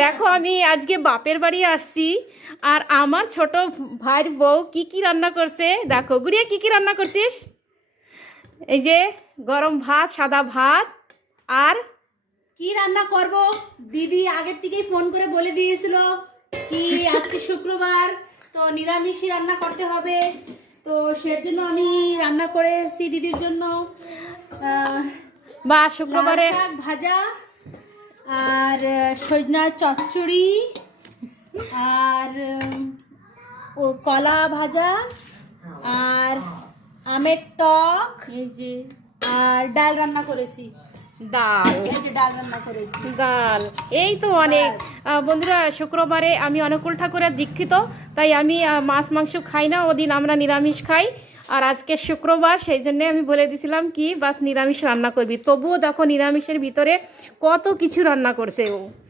দেখো আমি আজকে বাপের বাড়ি আসছি আর আমার ছোট ভাইয়ের বউ কি কি রান্না করছে দেখো। গুড়িয়া কি কি রান্না করছিস? এই যে গরম ভাত, সাদা ভাত। আর কি রান্না করব দিদি আগের থেকেই ফোন করে বলে দিয়েছিল কি আজকে শুক্রবার, তো নিরামিষই রান্না করতে হবে। তো সেজন্য আমি রান্না করেছি দিদির জন্য বা শুক্রবারে লাল শাক ভাজা আর সজনা চচ্চড়ি আর ও কলা ভাজা আর আমের টক এই যে আর ডাল রান্না করেছি। ডাল, এই যে ডাল রান্না করেছি। ডাল, এই তো অনেক। বন্ধুরা, শুক্রবারে আমি অনুকূল ঠাকুরের দীক্ষিত, তাই আমি মাছ মাংস খাই না, ওদিন আমরা নিরামিষ খাই। আর আজকে শুক্রবার, সেই জন্যে আমি বলে দিয়েছিলাম কি বাস নিরামিষ রান্না করবি। তবুও দেখো নিরামিষের ভিতরে কত কিছু রান্না করছে ও।